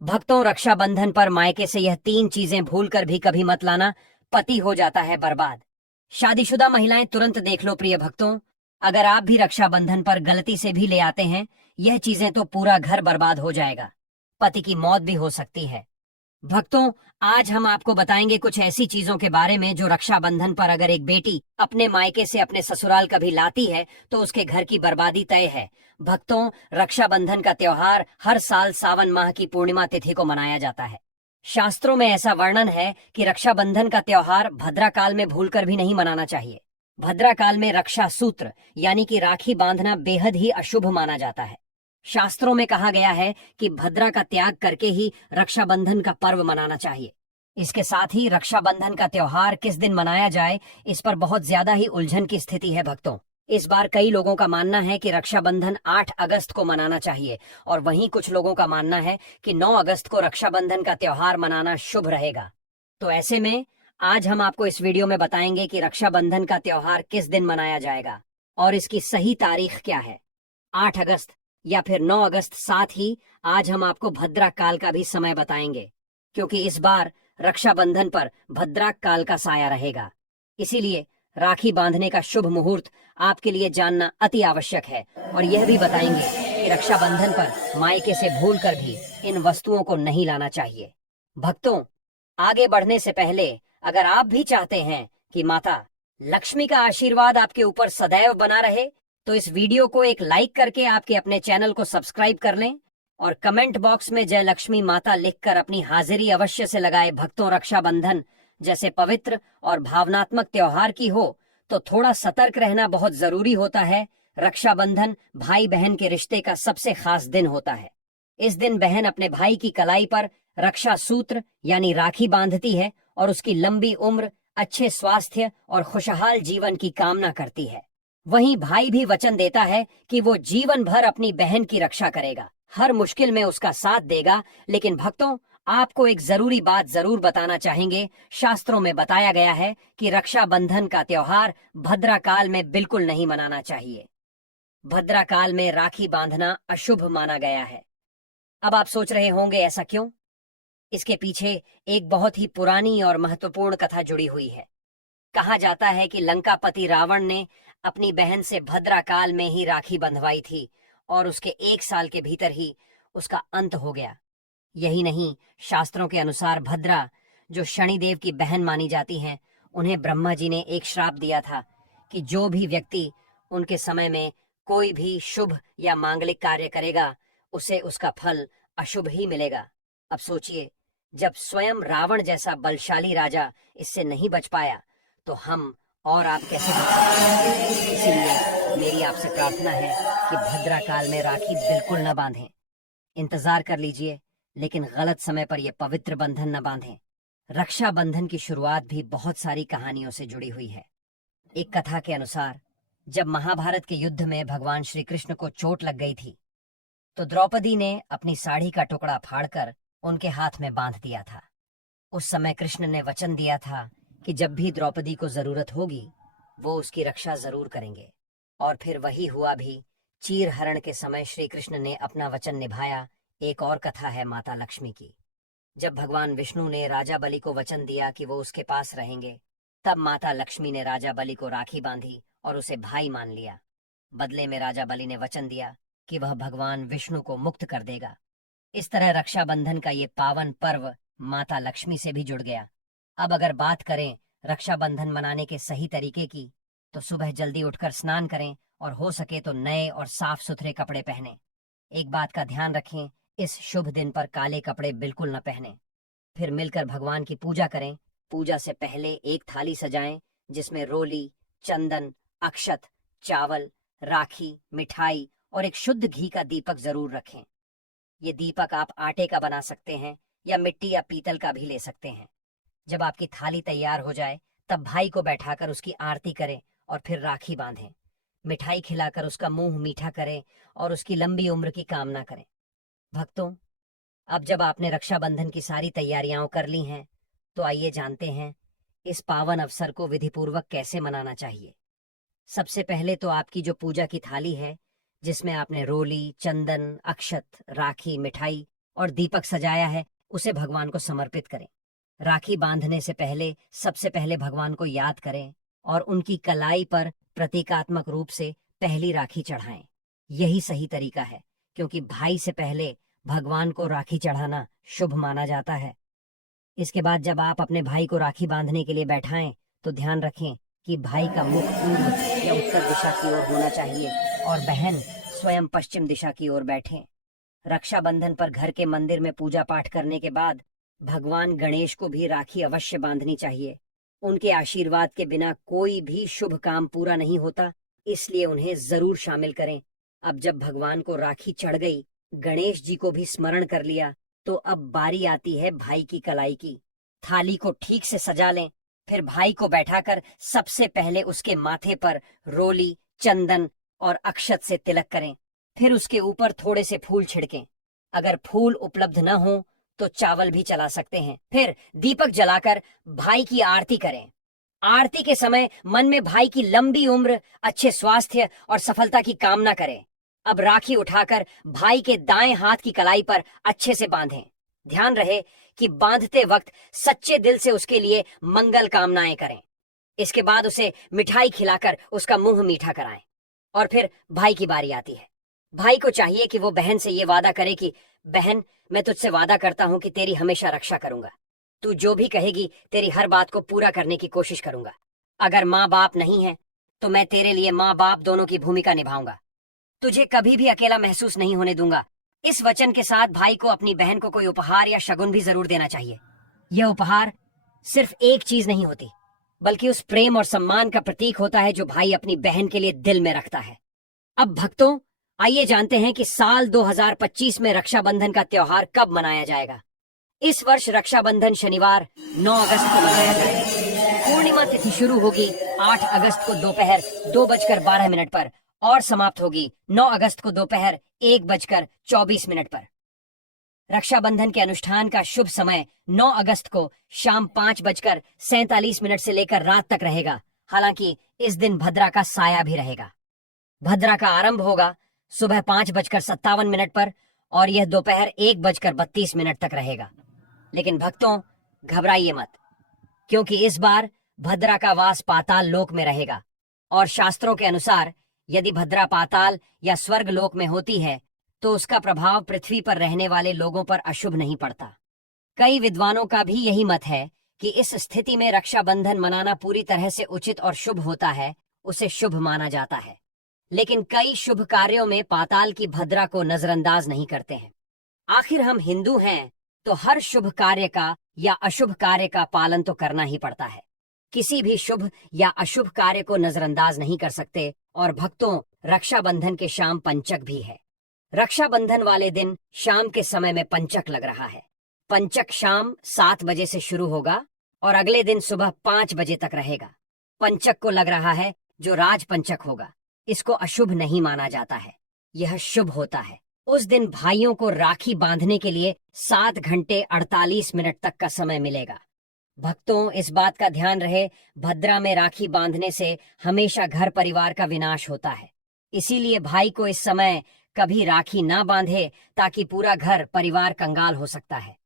भक्तों, रक्षाबंधन पर मायके से यह 3 चीजें भूलकर भी कभी मत लाना। पति हो जाता है बर्बाद। शादीशुदा महिलाएं तुरंत देख लो प्रिय भक्तों। अगर आप भी रक्षाबंधन पर गलती से भी ले आते हैं यह चीजें तो पूरा घर बर्बाद हो जाएगा। पति की मौत भी हो सकती है। भक्तों, आज हम आपको बताएंगे कुछ ऐसी चीजों के बारे में जो रक्षाबंधन पर अगर एक बेटी अपने मायके से अपने ससुराल कभी लाती है तो उसके घर की बर्बादी तय है। भक्तों, रक्षाबंधन का त्योहार हर साल सावन माह की पूर्णिमा तिथि को मनाया जाता है। शास्त्रों में ऐसा वर्णन है कि रक्षाबंधन का त्योहार भद्रा काल में भूलकर भी नहीं मनाना चाहिए। भद्रा काल में रक्षा सूत्र यानी कि राखी बांधना बेहद ही अशुभ माना जाता है। शास्त्रों में कहा गया है कि भद्रा का त्याग करके ही रक्षाबंधन का पर्व मनाना चाहिए। इसके साथ ही रक्षाबंधन का त्योहार किस दिन मनाया जाए इस पर बहुत ज्यादा ही उलझन की स्थिति है भक्तों। इस बार कई लोगों का मानना है कि रक्षाबंधन 8 अगस्त को मनाना चाहिए और वहीं कुछ लोगों का मानना है कि 9 अगस्त को रक्षाबंधन का त्योहार मनाना शुभ रहेगा। तो ऐसे में आज हम आपको इस वीडियो में बताएंगे कि रक्षाबंधन का त्योहार किस दिन मनाया जाएगा और इसकी सही तारीख क्या है, 8 अगस्त या फिर 9 अगस्त। साथ ही आज हम आपको भद्रा काल का भी समय बताएंगे क्योंकि इस बार रक्षाबंधन पर भद्रा काल का साया रहेगा। इसीलिए राखी बांधने का शुभ मुहूर्त आपके लिए जानना अति आवश्यक है और यह भी बताएंगे कि रक्षाबंधन पर मायके से भूलकर भी इन वस्तुओं को नहीं लाना चाहिए। भक्तों, आगे बढ़ने से पहले अगर आप भी चाहते हैं कि माता लक्ष्मी का आशीर्वाद आपके ऊपर सदैव बना रहे तो इस वीडियो को एक लाइक करके आपके अपने चैनल को सब्सक्राइब कर लें और कमेंट बॉक्स में जय लक्ष्मी माता लिखकर अपनी हाजिरी अवश्य से लगाए। भक्तों, रक्षाबंधन जैसे पवित्र और भावनात्मक त्योहार की हो तो थोड़ा सतर्क रहना बहुत जरूरी होता है। रक्षाबंधन भाई बहन के रिश्ते का सबसे खास दिन होता है। इस दिन बहन अपने भाई की कलाई पर रक्षा सूत्र यानी राखी बांधती है और उसकी लंबी उम्र, अच्छे स्वास्थ्य और खुशहाल जीवन की कामना करती है। वहीं भाई भी वचन देता है कि वो जीवन भर अपनी बहन की रक्षा करेगा, हर मुश्किल में उसका साथ देगा। लेकिन भक्तों, आपको एक जरूरी बात जरूर बताना चाहेंगे। शास्त्रों में बताया गया है कि रक्षाबंधन का त्योहार भद्रा काल में बिल्कुल नहीं मनाना चाहिए। भद्रा काल में राखी बांधना अशुभ माना गया है। अब आप सोच रहे होंगे ऐसा क्यों? इसके पीछे एक बहुत ही पुरानी और महत्वपूर्ण कथा जुड़ी हुई है। कहा जाता है कि लंकापति रावण ने अपनी बहन से भद्रा काल में ही राखी बंधवाई थी और उसके 1 साल के भीतर ही उसका अंत हो गया। यही नहीं, शास्त्रों के अनुसार भद्रा, जो शनिदेव की बहन मानी जाती हैं, उन्हें ब्रह्मा जी ने एक श्राप दिया था कि जो भी व्यक्ति उनके समय में कोई भी शुभ या मांगलिक कार्य करेगा उसे उसका फल अशुभ ही मिलेगा। अब सोचिए, जब स्वयं रावण जैसा बलशाली राजा इससे नहीं बच पाया तो हम और आप कैसे बच सकते हैं? इसीलिए मेरी आपसे प्रार्थना है कि भद्रा काल में राखी बिल्कुल न बांधें। इंतजार कर लीजिए, लेकिन गलत समय पर यह पवित्र बंधन न बांधें। रक्षाबंधन की शुरुआत भी बहुत सारी कहानियों से जुड़ी हुई है। एक कथा के अनुसार जब महाभारत के युद्ध में भगवान श्री कृष्ण को चोट लग गई थी तो द्रौपदी ने अपनी साड़ी का टुकड़ा फाड़कर उनके हाथ में बांध दिया था। उस समय कृष्ण ने वचन दिया था कि जब भी द्रौपदी को जरूरत होगी वो उसकी रक्षा जरूर करेंगे। और फिर वही हुआ भी। चीर हरण के समय श्री कृष्ण ने अपना वचन निभाया। एक और कथा है माता लक्ष्मी की। जब भगवान विष्णु ने राजा बलि को वचन दिया कि वो उसके पास रहेंगे, तब माता लक्ष्मी ने राजा बलि को राखी बांधी और उसे भाई मान लिया। बदले में राजा बलि ने वचन दिया कि वह भगवान विष्णु को मुक्त कर देगा। इस तरह रक्षाबंधन का ये पावन पर्व माता लक्ष्मी से भी जुड़ गया। अब अगर बात करें रक्षाबंधन मनाने के सही तरीके की, तो सुबह जल्दी उठकर स्नान करें और हो सके तो नए और साफ सुथरे कपड़े पहनें। एक बात का ध्यान रखें, इस शुभ दिन पर काले कपड़े बिल्कुल न पहनें। फिर मिलकर भगवान की पूजा करें। पूजा से पहले एक थाली सजाएं जिसमें रोली, चंदन, अक्षत, चावल, राखी, मिठाई और एक शुद्ध घी का दीपक जरूर रखें। ये दीपक आप आटे का बना सकते हैं या मिट्टी या पीतल का भी ले सकते हैं। जब आपकी थाली तैयार हो जाए तब भाई को बैठाकर उसकी आरती करें और फिर राखी बांधें। मिठाई खिलाकर उसका मुंह मीठा करें और उसकी लंबी उम्र की कामना करें। भक्तों, अब जब आपने रक्षाबंधन की सारी तैयारियां कर ली हैं तो आइए जानते हैं इस पावन अवसर को विधिपूर्वक कैसे मनाना चाहिए। सबसे पहले तो आपकी जो पूजा की थाली है जिसमें आपने रोली, चंदन, अक्षत, राखी, मिठाई और दीपक सजाया है उसे भगवान को समर्पित करें। राखी बांधने से पहले सबसे पहले भगवान को याद करें और उनकी कलाई पर प्रतीकात्मक रूप से पहली राखी चढ़ाएं। यही सही तरीका है, क्योंकि भाई से पहले भगवान को राखी चढ़ाना शुभ माना जाता है। इसके बाद जब आप अपने भाई को राखी बांधने के लिए बैठाएं तो ध्यान रखें कि भाई का मुख पूर्व या उत्तर दिशा की ओर होना चाहिए और बहन स्वयं पश्चिम दिशा की ओर बैठें। रक्षाबंधन पर घर के मंदिर में पूजा पाठ करने के बाद भगवान गणेश को भी राखी अवश्य बांधनी चाहिए। उनके आशीर्वाद के बिना कोई भी शुभ काम पूरा नहीं होता, इसलिए उन्हें जरूर शामिल करें। अब जब भगवान को राखी चढ़ गई, गणेश जी को भी स्मरण कर लिया, तो अब बारी आती है भाई की कलाई की। थाली को ठीक से सजा लें, फिर भाई को बैठाकर सबसे पहले उसके माथे पर रोली, चंदन और अक्षत से तिलक करें। फिर उसके ऊपर थोड़े से फूल छिड़कें। अगर फूल उपलब्ध न हो तो चावल भी चला सकते हैं। फिर दीपक जलाकर भाई की आरती करें। आरती के समय मन में भाई की लंबी उम्र, अच्छे स्वास्थ्य और सफलता की कामना करें। अब राखी उठाकर भाई के दाएं हाथ की कलाई पर अच्छे से बांधें। ध्यान रहे कि बांधते वक्त सच्चे दिल से उसके लिए मंगल कामनाएं करें। इसके बाद उसे मिठाई खिलाकर उसका मुंह मीठा कराएं। और फिर भाई की बारी आती है। भाई को चाहिए कि वो बहन से ये वादा करे कि बहन, मैं तुझसे वादा करता हूं कि तेरी हमेशा रक्षा करूंगा। तू जो भी कहेगी तेरी हर बात को पूरा करने की कोशिश करूंगा। अगर माँ बाप नहीं है तो मैं तेरे लिए माँ बाप दोनों की भूमिका निभाऊंगा। तुझे कभी भी अकेला महसूस नहीं होने दूंगा। इस वचन के साथ भाई को अपनी बहन को कोई उपहार या शगुन भी जरूर देना चाहिए। यह उपहार सिर्फ एक चीज नहीं होती, बल्कि उस प्रेम और सम्मान का प्रतीक होता है जो भाई अपनी बहन के लिए दिल में रखता है। अब भक्तों, आइए जानते हैं कि साल 2025 में रक्षाबंधन का त्योहार कब मनाया जाएगा। इस वर्ष रक्षाबंधन शनिवार 9 अगस्त को मनाया जाएगा। पूर्णिमा तिथि शुरू होगी 8 अगस्त को दोपहर 2:12 पर और समाप्त होगी 9 अगस्त को दोपहर 1:24 पर। रक्षाबंधन के अनुष्ठान का शुभ समय 9 अगस्त को शाम 5:47 से लेकर रात तक रहेगा। हालांकि इस दिन भद्रा का साया भी रहेगा। भद्रा का आरंभ होगा सुबह 5:57 पर और यह दोपहर 1:32 तक रहेगा। लेकिन भक्तों, घबराइए मत, क्योंकि इस बार भद्रा का वास पाताल लोक में रहेगा और शास्त्रों के अनुसार यदि भद्रा पाताल या स्वर्ग लोक में होती है तो उसका प्रभाव पृथ्वी पर रहने वाले लोगों पर अशुभ नहीं पड़ता। कई विद्वानों का भी यही मत है कि इस स्थिति में रक्षाबंधन मनाना पूरी तरह से उचित और शुभ होता है, उसे शुभ माना जाता है। लेकिन कई शुभ कार्यों में पाताल की भद्रा को नजरअंदाज नहीं करते हैं। आखिर हम हिंदू हैं तो हर शुभ कार्य का या अशुभ कार्य का पालन तो करना ही पड़ता है। किसी भी शुभ या अशुभ कार्य को नजरअंदाज नहीं कर सकते। और भक्तों, रक्षाबंधन के शाम पंचक भी है। रक्षाबंधन वाले दिन शाम के समय में पंचक लग रहा है। पंचक शाम 7 बजे से शुरू होगा और अगले दिन सुबह 5 बजे तक रहेगा। पंचक को लग रहा है जो राज पंचक होगा। इसको अशुभ नहीं माना जाता है, यह शुभ होता है। उस दिन भाइयों को राखी बांधने के लिए 7 घंटे 48 मिनट तक का समय मिलेगा। भक्तों, इस बात का ध्यान रहे, भद्रा में राखी बांधने से हमेशा घर परिवार का विनाश होता है। इसीलिए भाई को इस समय कभी राखी ना बांधे, ताकि पूरा घर परिवार कंगाल हो सकता है।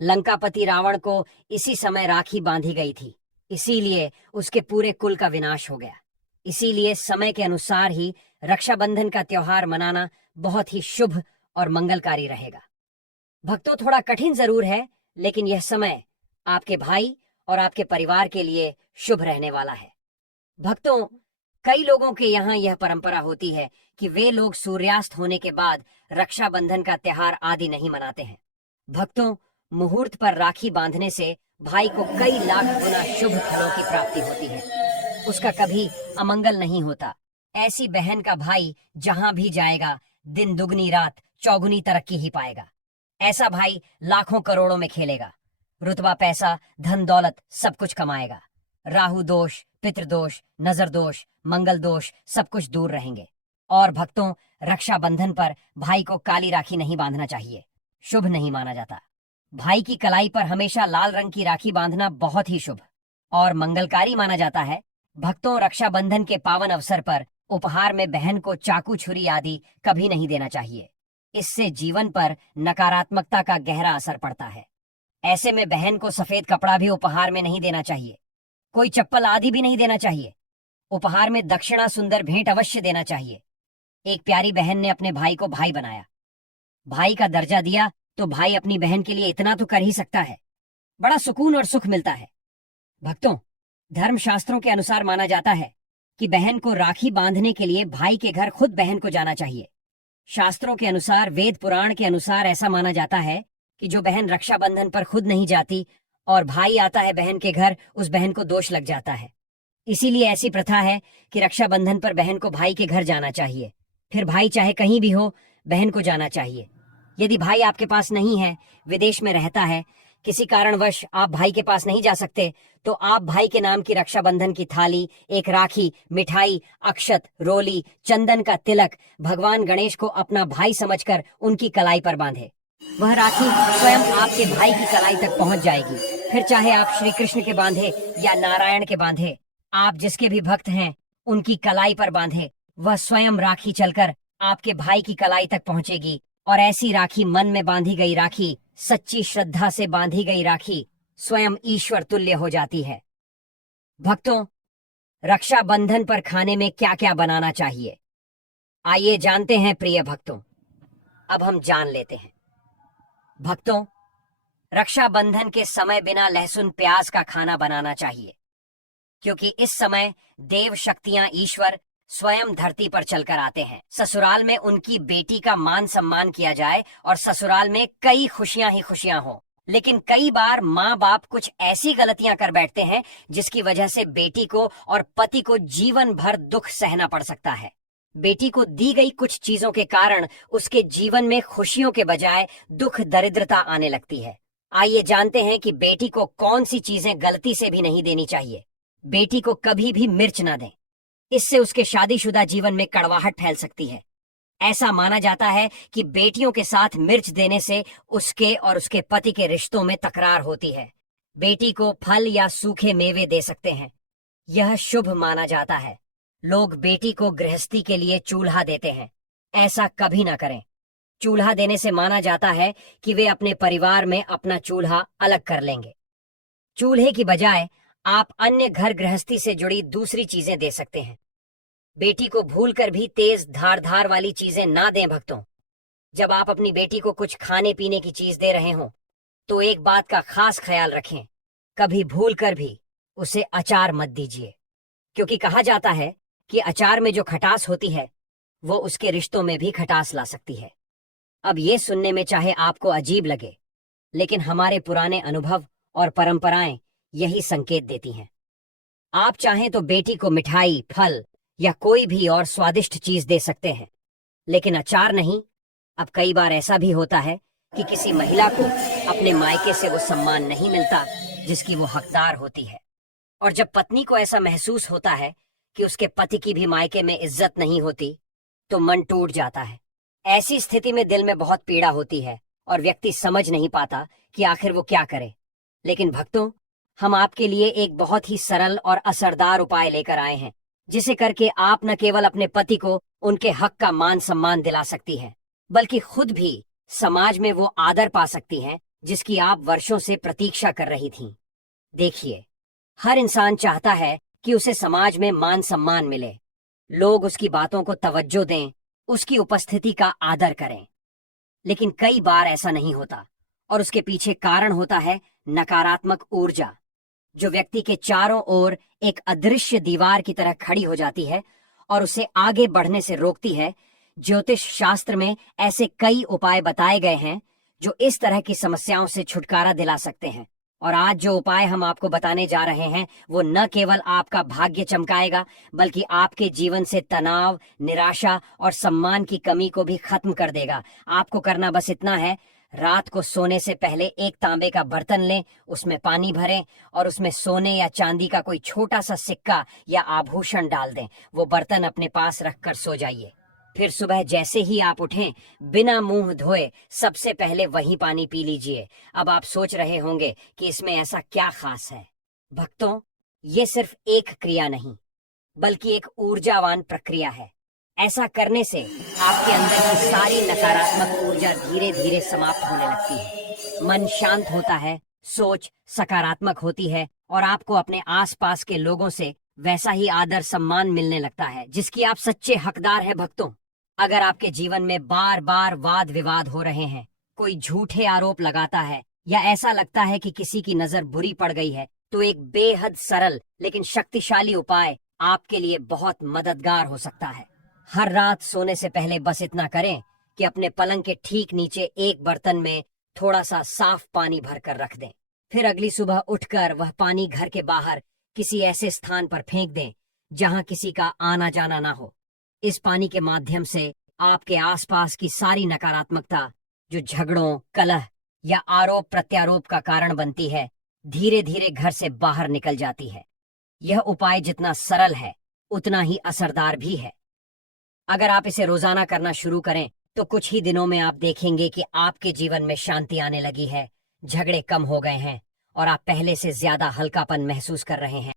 लंकापति रावण को इसी समय राखी बांधी गई थी, इसीलिए उसके पूरे कुल का विनाश हो गया। इसीलिए समय के अनुसार ही रक्षाबंधन का त्योहार मनाना बहुत ही शुभ और मंगलकारी रहेगा। भक्तों, थोड़ा कठिन जरूर है, लेकिन यह समय आपके भाई और आपके परिवार के लिए शुभ रहने वाला है। भक्तों, कई लोगों के यहाँ यह परंपरा होती है कि वे लोग सूर्यास्त होने के बाद रक्षाबंधन का त्योहार आदि नहीं मनाते हैं। भक्तों, मुहूर्त पर राखी बांधने से भाई को कई लाख गुना शुभ फलों की प्राप्ति होती है। उसका कभी अमंगल नहीं होता। ऐसी बहन का भाई जहां भी जाएगा, दिन दुगनी रात चौगुनी तरक्की ही पाएगा। ऐसा भाई लाखों करोड़ों में खेलेगा, रुतबा, पैसा, धन दौलत सब कुछ कमाएगा। राहु दोष, पितृदोष, नजर दोष, मंगल दोष सब कुछ दूर रहेंगे। और भक्तों, रक्षाबंधन पर भाई को काली राखी नहीं बांधना चाहिए, शुभ नहीं माना जाता। भाई की कलाई पर हमेशा लाल रंग की राखी बांधना बहुत ही शुभ और मंगलकारी माना जाता है। भक्तों, रक्षाबंधन के पावन अवसर पर उपहार में बहन को चाकू, छुरी आदि कभी नहीं देना चाहिए। इससे जीवन पर नकारात्मकता का गहरा असर पड़ता है। ऐसे में बहन को सफेद कपड़ा भी उपहार में नहीं देना चाहिए, कोई चप्पल आदि भी नहीं देना चाहिए। उपहार में दक्षिणा सुंदर भेंट अवश्य देना चाहिए। एक प्यारी बहन ने अपने भाई को भाई बनाया, भाई का दर्जा दिया, तो भाई अपनी बहन के लिए इतना तो कर ही सकता है। बड़ा सुकून और सुख मिलता है। भक्तों, धर्मशास्त्रों के अनुसार माना जाता है कि बहन को राखी बांधने के लिए भाई के घर खुद बहन को जाना चाहिए। शास्त्रों के अनुसार, वेद पुराण के अनुसार ऐसा माना जाता है कि जो बहन रक्षाबंधन पर खुद नहीं जाती और भाई आता है बहन के घर, उस बहन को दोष लग जाता है। इसीलिए ऐसी प्रथा है कि रक्षाबंधन पर बहन को भाई के घर जाना चाहिए। फिर भाई चाहे कहीं भी हो, बहन को जाना चाहिए। यदि भाई आपके पास नहीं है, विदेश में रहता है, किसी कारणवश आप भाई के पास नहीं जा सकते, तो आप भाई के नाम की रक्षाबंधन की थाली, एक राखी, मिठाई, अक्षत, रोली, चंदन का तिलक भगवान गणेश को अपना भाई समझकर उनकी कलाई पर बांधे। वह राखी स्वयं आपके भाई की कलाई तक पहुंच जाएगी। फिर चाहे आप श्री कृष्ण के बांधे या नारायण के बांधे, आप जिसके भी भक्त हैं उनकी कलाई पर बांधे, वह स्वयं राखी चलकर आपके भाई की कलाई तक पहुंचेगी। और ऐसी राखी, मन में बांधी गई राखी, सच्ची श्रद्धा से बांधी गई राखी स्वयं ईश्वर तुल्य हो जाती है। भक्तों, रक्षाबंधन पर खाने में क्या क्या बनाना चाहिए, आइए जानते हैं प्रिय भक्तों। अब हम जान लेते हैं। भक्तों, रक्षाबंधन के समय बिना लहसुन प्याज का खाना बनाना चाहिए, क्योंकि इस समय देव शक्तियां, ईश्वर स्वयं धरती पर चलकर आते हैं। ससुराल में उनकी बेटी का मान सम्मान किया जाए और ससुराल में कई खुशियां ही खुशियां हो। लेकिन कई बार माँ बाप कुछ ऐसी गलतियां कर बैठते हैं जिसकी वजह से बेटी को और पति को जीवन भर दुख सहना पड़ सकता है। बेटी को दी गई कुछ चीजों के कारण उसके जीवन में खुशियों के बजाय दुख, दरिद्रता आने लगती है। आइए जानते हैं कि बेटी को कौन सी चीजें गलती से भी नहीं देनी चाहिए। बेटी को कभी भी मिर्च ना दें, इससे उसके शादीशुदा जीवन में कड़वाहट फैल सकती है। ऐसा माना जाता है कि बेटियों के साथ मिर्च देने से उसके और उसके पति के रिश्तों में तकरार होती है। बेटी को फल या सूखे मेवे दे सकते हैं, यह शुभ माना जाता है। लोग बेटी को गृहस्थी के लिए चूल्हा देते हैं, ऐसा कभी ना करें। चूल्हा देने से माना जाता है कि वे अपने परिवार में अपना चूल्हा अलग कर लेंगे। चूल्हे की बजाय आप अन्य घर गृहस्थी से जुड़ी दूसरी चीजें दे सकते हैं। बेटी को भूलकर भी तेज धार वाली चीजें ना दें। भक्तों, जब आप अपनी बेटी को कुछ खाने पीने की चीज दे रहे हो तो एक बात का खास ख्याल रखें, कभी भूलकर भी उसे अचार मत दीजिए, क्योंकि कहा जाता है कि अचार में जो खटास होती है वो उसके रिश्तों में भी खटास ला सकती है। अब ये सुनने में चाहे आपको अजीब लगे, लेकिन हमारे पुराने अनुभव और परंपराएं यही संकेत देती हैं। आप चाहें तो बेटी को मिठाई, फल या कोई भी और स्वादिष्ट चीज दे सकते हैं, लेकिन अचार नहीं। अब कई बार ऐसा भी होता है कि किसी महिला को अपने मायके से वो सम्मान नहीं मिलता जिसकी वो हकदार होती है, और जब पत्नी को ऐसा महसूस होता है कि उसके पति की भी मायके में इज्जत नहीं होती, तो मन टूट जाता है। ऐसी स्थिति में दिल में बहुत पीड़ा होती है और व्यक्ति समझ नहीं पाता कि आखिर वो क्या करे। लेकिन भक्तों, हम आपके लिए एक बहुत ही सरल और असरदार उपाय लेकर आए हैं, जिसे करके आप न केवल अपने पति को उनके हक का मान सम्मान दिला सकती हैं, बल्कि खुद भी समाज में वो आदर पा सकती हैं जिसकी आप वर्षों से प्रतीक्षा कर रही थीं। देखिए, हर इंसान चाहता है कि उसे समाज में मान सम्मान मिले, लोग उसकी बातों को तवज्जो दें, उसकी उपस्थिति का आदर करें। लेकिन कई बार ऐसा नहीं होता, और उसके पीछे कारण होता है नकारात्मक ऊर्जा, जो व्यक्ति के चारों ओर एक अदृश्य दीवार की तरह खड़ी हो जाती है और उसे आगे बढ़ने से रोकती है। ज्योतिष शास्त्र में ऐसे कई उपाय बताए गए हैं जो इस तरह की समस्याओं से छुटकारा दिला सकते हैं। और आज जो उपाय हम आपको बताने जा रहे हैं वो न केवल आपका भाग्य चमकाएगा, बल्कि आपके जीवन से तनाव, निराशा और सम्मान की कमी को भी खत्म कर देगा। आपको करना बस इतना है, रात को सोने से पहले एक तांबे का बर्तन लें, उसमें पानी भरें और उसमें सोने या चांदी का कोई छोटा सा सिक्का या आभूषण डाल दें। वो बर्तन अपने पास रखकर सो जाइए। फिर सुबह जैसे ही आप उठें, बिना मुंह धोए सबसे पहले वही पानी पी लीजिए। अब आप सोच रहे होंगे कि इसमें ऐसा क्या खास है। भक्तों, ये सिर्फ एक क्रिया नहीं, बल्कि एक ऊर्जावान प्रक्रिया है। ऐसा करने से आपके अंदर की सारी नकारात्मक ऊर्जा धीरे धीरे समाप्त होने लगती है। मन शांत होता है, सोच सकारात्मक होती है और आपको अपने आसपास के लोगों से वैसा ही आदर सम्मान मिलने लगता है जिसकी आप सच्चे हकदार हैं भक्तों। अगर आपके जीवन में बार बार वाद विवाद हो रहे हैं, कोई झूठे आरोप लगाता है या ऐसा लगता है कि किसी की नजर बुरी पड़ गई है, तो एक बेहद सरल लेकिन शक्तिशाली उपाय आपके लिए बहुत मददगार हो सकता है। हर रात सोने से पहले बस इतना करें कि अपने पलंग के ठीक नीचे एक बर्तन में थोड़ा सा साफ पानी भरकर रख दें। फिर अगली सुबह उठकर वह पानी घर के बाहर किसी ऐसे स्थान पर फेंक दें जहां किसी का आना जाना ना हो। इस पानी के माध्यम से आपके आसपास की सारी नकारात्मकता जो झगड़ों, कलह या आरोप प्रत्यारोप का कारण बनती है, धीरे धीरे घर से बाहर निकल जाती है। यह उपाय जितना सरल है उतना ही असरदार भी है। अगर आप इसे रोजाना करना शुरू करें तो कुछ ही दिनों में आप देखेंगे कि आपके जीवन में शांति आने लगी है, झगड़े कम हो गए हैं और आप पहले से ज्यादा हल्कापन महसूस कर रहे हैं।